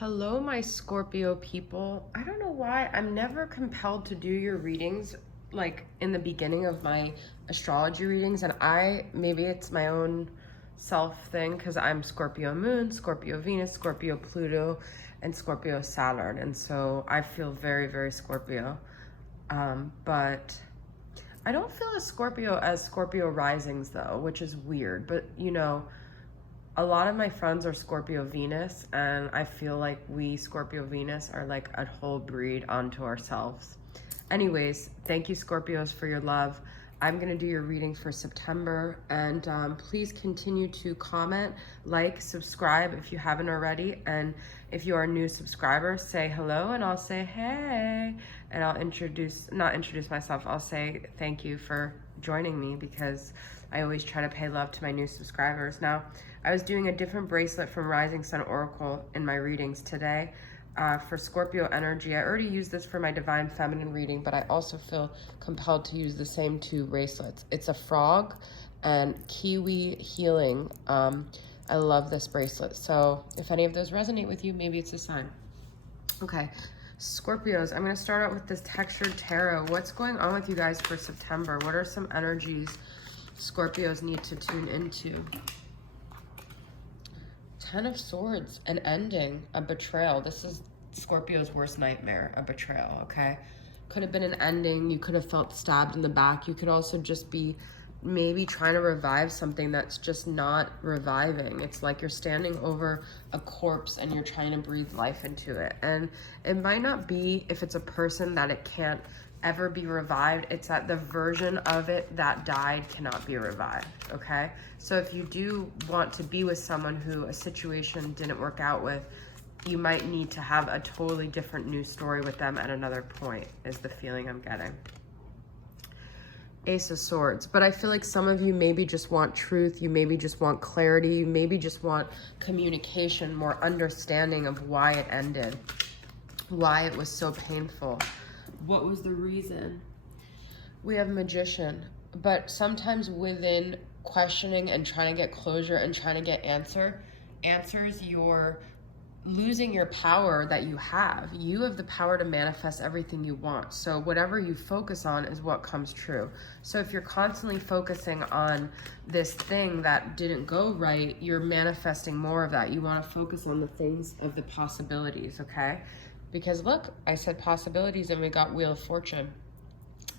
Hello, my Scorpio people. I don't know why I'm never compelled to do your readings like in the beginning of my astrology readings, and maybe it's my own self thing because I'm Scorpio Moon, Scorpio Venus, Scorpio Pluto, and Scorpio Saturn, and so I feel very, very Scorpio. But I don't feel as Scorpio as Scorpio risings though, which is weird. But a lot of my friends are Scorpio Venus, and I feel like we Scorpio Venus are like a whole breed unto ourselves. Anyways, thank you Scorpios for your love. I'm gonna do your readings for September, and please continue to comment, like, subscribe if you haven't already, and if you are a new subscriber, say hello and I'll say hey, and I'll not introduce myself, I'll say thank you for joining me because I always try to pay love to my new subscribers. Now, I was doing a different bracelet from Rising Sun Oracle in my readings today for Scorpio energy. I already used this for my Divine Feminine reading, but I also feel compelled to use the same two bracelets. It's a frog and kiwi healing. I love this bracelet. So if any of those resonate with you, maybe it's a sign. Okay, Scorpios, I'm going to start out with this textured tarot. What's going on with you guys for September? What are some energies Scorpios need to tune into? Ten of Swords, an ending, a betrayal. This is Scorpio's worst nightmare, a betrayal, okay? Could have been an ending. You could have felt stabbed in the back. You could also just be maybe trying to revive something that's just not reviving. It's like you're standing over a corpse and you're trying to breathe life into it. And it might not be, if it's a person, that it can't ever be revived. It's that the version of it that died cannot be revived, okay? So if you do want to be with someone who a situation didn't work out with, you might need to have a totally different new story with them at another point, is the feeling I'm getting. Ace of Swords. But I feel like some of you maybe just want truth, you maybe just want clarity, you maybe just want communication, more understanding of why it ended, why it was so painful. What was the reason? We have Magician, but sometimes within questioning and trying to get closure and trying to get answers, you're losing your power that you have. You have the power to manifest everything you want. So whatever you focus on is what comes true. So if you're constantly focusing on this thing that didn't go right, you're manifesting more of that. You want to focus on the things of the possibilities, okay? Because look, I said possibilities and we got Wheel of Fortune.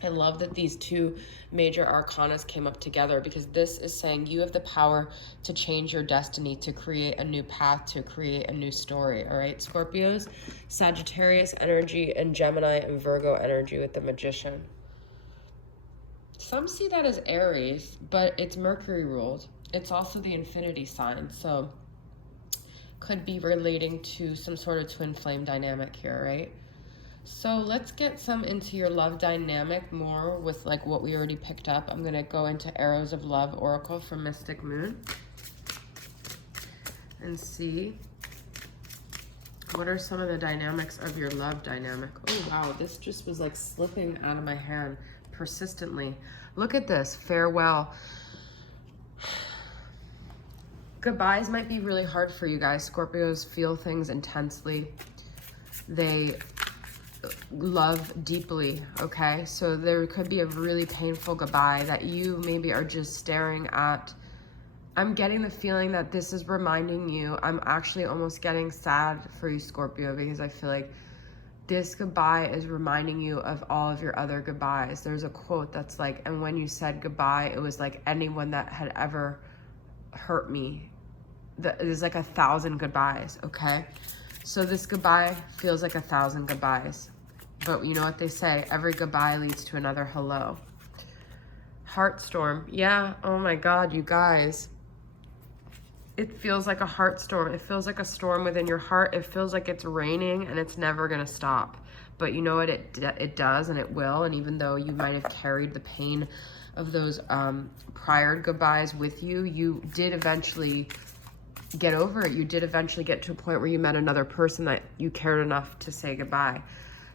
I love that these two major arcanas came up together because this is saying you have the power to change your destiny, to create a new path, to create a new story, all right? Scorpios, Sagittarius energy, and Gemini and Virgo energy with the Magician. Some see that as Aries, but it's Mercury ruled. It's also the infinity sign, so could be relating to some sort of twin flame dynamic here, right? So let's get some into your love dynamic more with like what we already picked up. I'm going to go into Arrows of Love Oracle from Mystic Moon and see what are some of the dynamics of your love dynamic. Oh, wow. This just was like slipping out of my hand persistently. Look at this. Farewell. Goodbyes might be really hard for you guys. Scorpios feel things intensely. They love deeply, okay? So there could be a really painful goodbye that you maybe are just staring at. I'm getting the feeling that this is reminding you, I'm actually almost getting sad for you, Scorpio, because I feel like this goodbye is reminding you of all of your other goodbyes. There's a quote that's like, and when you said goodbye, it was like anyone that had ever hurt me. There's like 1,000 goodbyes, okay? So this goodbye feels like 1,000 goodbyes. But you know what they say, every goodbye leads to another hello. Heartstorm. Yeah, oh my God, you guys. It feels like a heartstorm. It feels like a storm within your heart. It feels like it's raining and it's never gonna stop. But you know what, it does and it will. And even though you might have carried the pain of those prior goodbyes with you, you did eventually get over it. You did eventually get to a point where you met another person that you cared enough to say goodbye.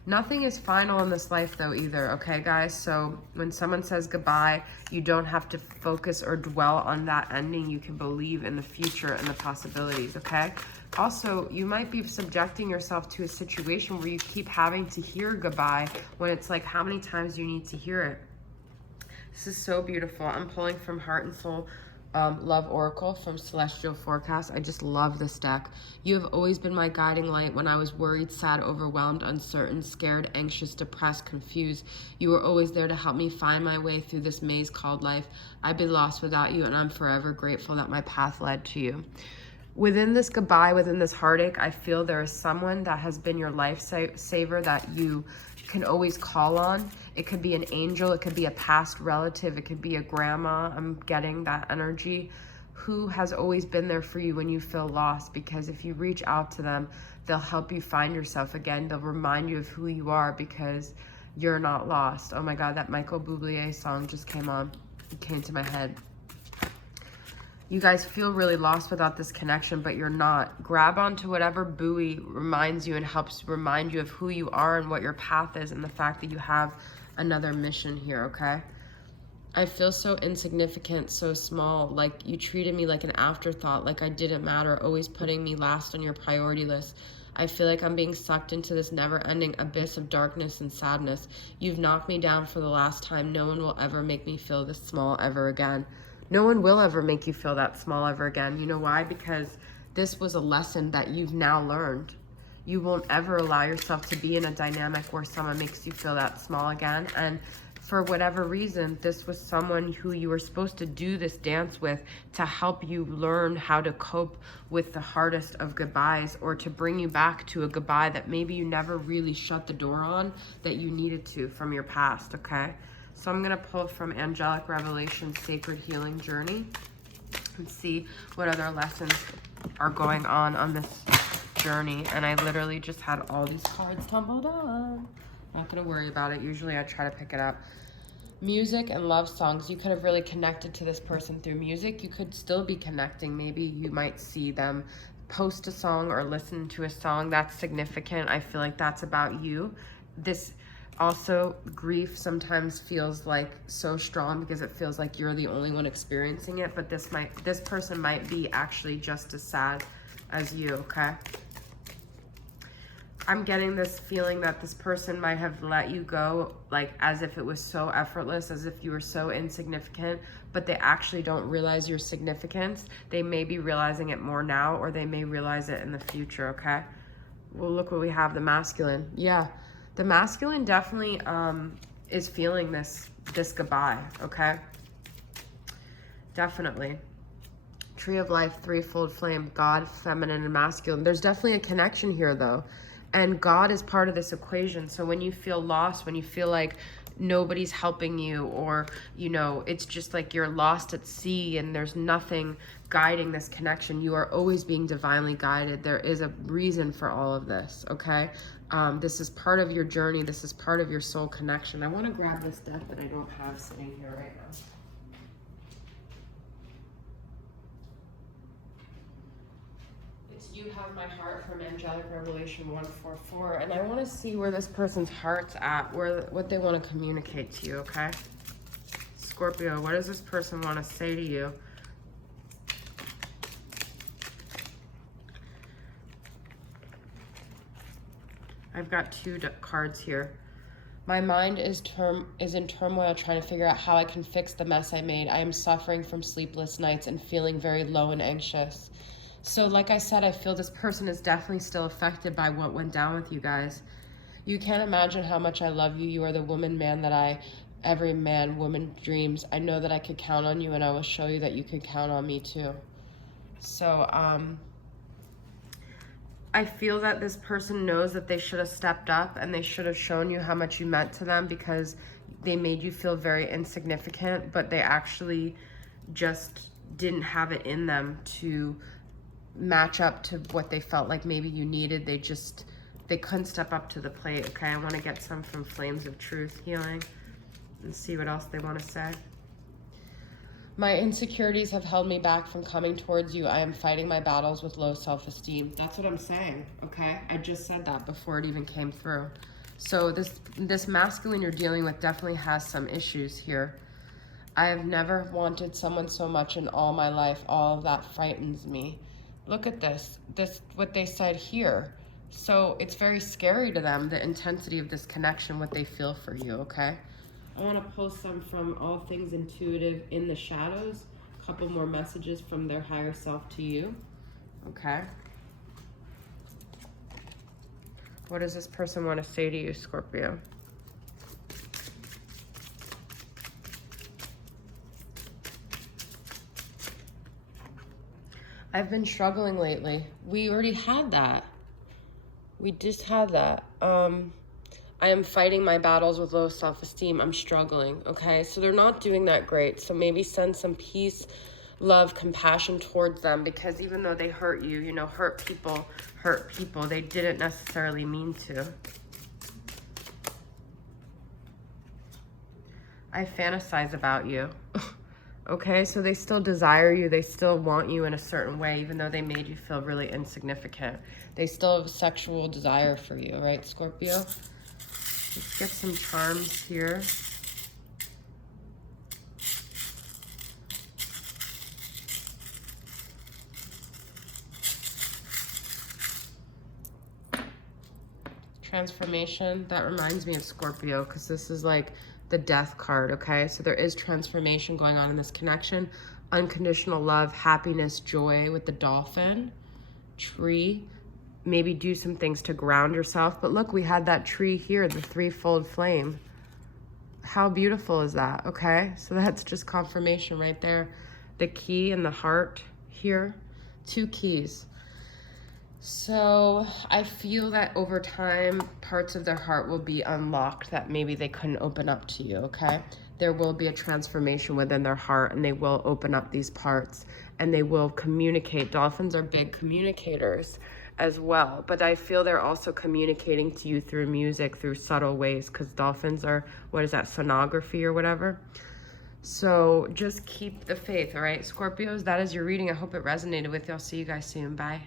Nothing is final in this life though either, okay guys? So when someone says goodbye, you don't have to focus or dwell on that ending. You can believe in the future and the possibilities, okay? Also, you might be subjecting yourself to a situation where you keep having to hear goodbye when it's like, how many times do you need to hear it? This is so beautiful. I'm pulling from Heart and Soul Love Oracle from Celestial Forecast. I just love this deck. You have always been my guiding light when I was worried, sad, overwhelmed, uncertain, scared, anxious, depressed, confused. You were always there to help me find my way through this maze called life. I'd be lost without you, and I'm forever grateful that my path led to you. Within this goodbye, within this heartache, I feel there is someone that has been your lifesaver that you can always call on. It could be an angel, it could be a past relative, it could be a grandma. I'm getting that energy, who has always been there for you when you feel lost, because if you reach out to them, they'll help you find yourself again. They'll remind you of who you are because you're not lost. Oh my God, that Michael Bublé song just came on. It came to my head. You guys feel really lost without this connection, but you're not. Grab onto whatever buoy reminds you and helps remind you of who you are and what your path is, and the fact that you have another mission here, okay? I feel so insignificant, so small, like you treated me like an afterthought, like I didn't matter, always putting me last on your priority list. I feel like I'm being sucked into this never-ending abyss of darkness and sadness. You've knocked me down for the last time. No one will ever make me feel this small ever again. No one will ever make you feel that small ever again. You know why? Because this was a lesson that you've now learned. You won't ever allow yourself to be in a dynamic where someone makes you feel that small again. And for whatever reason, this was someone who you were supposed to do this dance with to help you learn how to cope with the hardest of goodbyes, or to bring you back to a goodbye that maybe you never really shut the door on that you needed to from your past, okay? So I'm gonna pull from Angelic Revelation, Sacred Healing Journey, and see what other lessons are going on this journey. And I literally just had all these cards tumbled on. Not gonna worry about it. Usually I try to pick it up. Music and love songs. You could have really connected to this person through music. You could still be connecting. Maybe you might see them post a song or listen to a song. That's significant. I feel like that's about you. This also, grief sometimes feels like so strong because it feels like you're the only one experiencing it, but this person might be actually just as sad as you, okay? I'm getting this feeling that this person might have let you go like as if it was so effortless, as if you were so insignificant, but they actually don't realize your significance. They may be realizing it more now, or they may realize it in the future, okay? Well, look what we have, the masculine. Yeah. The masculine definitely is feeling this goodbye, okay? Definitely. Tree of Life, threefold flame, God, feminine, and masculine. There's definitely a connection here, though. And God is part of this equation. So when you feel lost, when you feel like nobody's helping you, or, you know, it's just like you're lost at sea and there's nothing guiding this connection, you are always being divinely guided. There is a reason for all of this, okay? This is part of your journey. This is part of your soul connection. I want to grab this deck that I don't have sitting here right now. It's You Have My Heart from Angelic Revelation 144. And I want to see where this person's heart's at, what they want to communicate to you, okay? Scorpio, what does this person want to say to you? I've got two cards here. My mind is in turmoil trying to figure out how I can fix the mess I made. I am suffering from sleepless nights and feeling very low and anxious. So like I said, I feel this person is definitely still affected by what went down with you guys. You can't imagine how much I love you. You are the man that every man, woman dreams. I know that I could count on you, and I will show you that you can count on me too. So, I feel that this person knows that they should have stepped up and they should have shown you how much you meant to them, because they made you feel very insignificant, but they actually just didn't have it in them to match up to what they felt like maybe you needed. They couldn't step up to the plate, okay? I want to get some from Flames of Truth Healing and see what else they want to say. My insecurities have held me back from coming towards you. I am fighting my battles with low self-esteem. That's what I'm saying, okay? I just said that before it even came through. So this masculine you're dealing with definitely has some issues here. I have never wanted someone so much in all my life. All of that frightens me. Look at this, what they said here. So it's very scary to them, the intensity of this connection, what they feel for you, okay? I want to post some from All Things Intuitive in the Shadows, a couple more messages from their higher self to you, okay? What does this person want to say to you, Scorpio? I've been struggling lately. We already had that. We just had that. I am fighting my battles with low self-esteem. I'm struggling, okay? So they're not doing that great. So maybe send some peace, love, compassion towards them, because even though they hurt you, you know, hurt people, they didn't necessarily mean to. I fantasize about you. Okay, so they still desire you. They still want you in a certain way, even though they made you feel really insignificant. They still have a sexual desire for you, right, Scorpio? Let's get some charms here. Transformation. That reminds me of Scorpio, because this is like the death card, okay? So there is transformation going on in this connection. Unconditional love, happiness, joy with the dolphin, tree. Maybe do some things to ground yourself. But look, we had that tree here, the threefold flame. How beautiful is that, okay? So that's just confirmation right there. The key and the heart here, 2 keys. So I feel that over time, parts of their heart will be unlocked that maybe they couldn't open up to you, okay? There will be a transformation within their heart, and they will open up these parts, and they will communicate. Dolphins are big communicators as well, but I feel they're also communicating to you through music, through subtle ways, because dolphins are, what is that, sonography or whatever? So just keep the faith, all right, Scorpios? That is your reading. I hope it resonated with you. I'll see you guys soon. Bye.